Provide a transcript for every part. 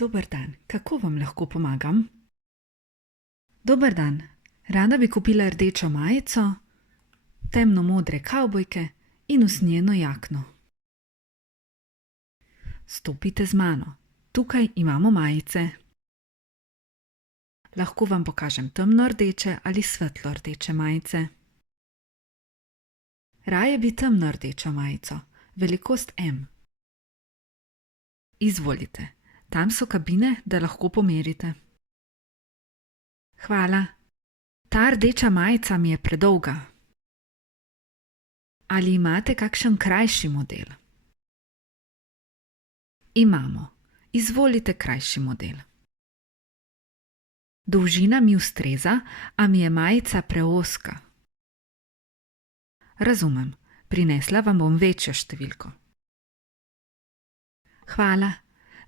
Dober dan, kako vam lahko pomagam? Dober dan, rada bi kupila rdečo majico, temno-modre kavbojke in usnjeno jakno. Stopite z mano, tukaj imamo majice. Lahko vam pokažem temno-rdeče ali svetlo-rdeče majice. Raje bi temno-rdečo majico, velikost M. Izvolite, tam so kabine, da lahko pomerite. Hvala. Ta rdeča majica mi je predolga. Ali imate kakšen krajši model? Imamo. Izvolite krajši model. Dolžina mi ustreza, a mi je majica preozka. Razumem. Prinesla vam bom večjo številko. Hvala.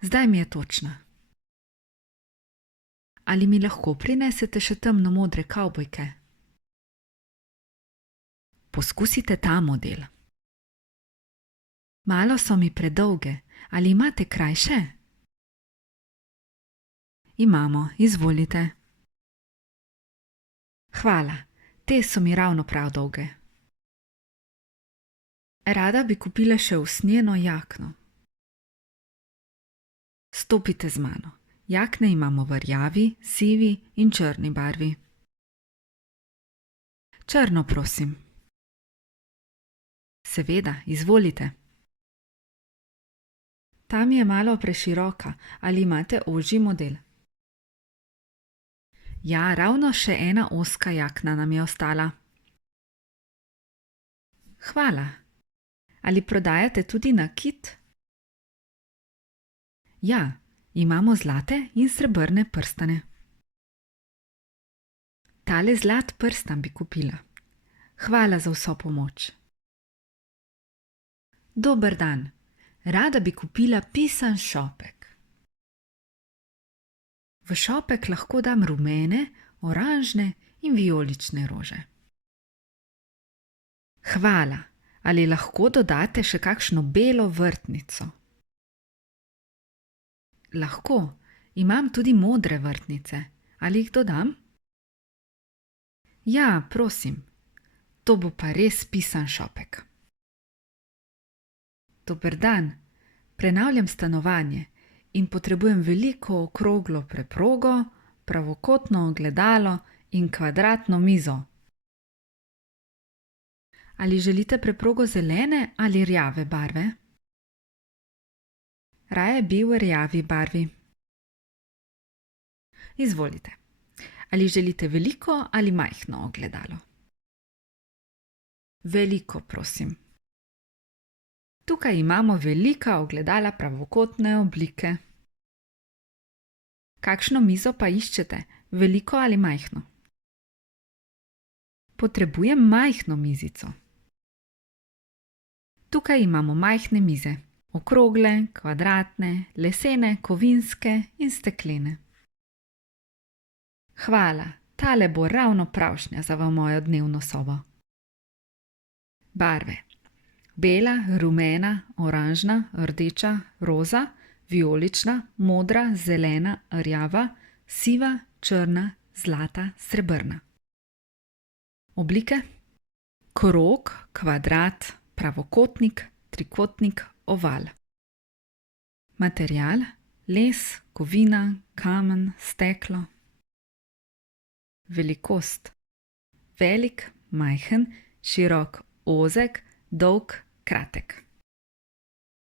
Zdaj mi je točna. Ali mi lahko prinesete še temno-modre kavbojke? Poskusite ta model. Malo so mi predolge. Ali imate krajše? Imamo, izvolite. Hvala, te so mi ravno prav dolge. Rada bi kupila še usnjeno jakno. Stopite z mano. Jakne imamo v rjavi, sivi in črni barvi. Črno, prosim. Seveda, izvolite. Ta mi je malo preširoka. Ali imate ožji model? Ja, ravno še ena ozka jakna nam je ostala. Hvala. Ali prodajate tudi nakit? Ja, imamo zlate in srebrne prstane. Tale zlat prstan bi kupila. Hvala za vso pomoč. Dober dan. Rada bi kupila pisan šopek. V šopek lahko dam rumene, oranžne in vijolične rože. Hvala. Ali lahko dodate še kakšno belo vrtnico? Lahko. Imam tudi modre vrtnice. Ali jih dodam? Ja, prosim. To bo pa res pisan šopek. Dober dan. Prenavljam stanovanje in potrebujem veliko okroglo preprogo, pravokotno ogledalo in kvadratno mizo. Ali želite preprogo zelene ali rjave barve? Raje bi v rjavi barvi. Izvolite. Ali želite veliko ali majhno ogledalo? Veliko, prosim. Tukaj imamo velika ogledala pravokotne oblike. Kakšno mizo pa iščete, veliko ali majhno? Potrebujem majhno mizico. Tukaj imamo majhne mize, okrogle, kvadratne, lesene, kovinske in steklene. Hvala, tale bo ravno pravšnja za mojo dnevno sobo. Barve. Bela, rumena, oranžna, rdeča, roza, vijolična, modra, zelena, rjava, siva, črna, zlata, srebrna. Oblike? Krog, kvadrat, pravokotnik, trikotnik, oval. Material? Les, kovina, kamen, steklo. Velikost? Velik, majhen, širok, ozek, dolg, kratek.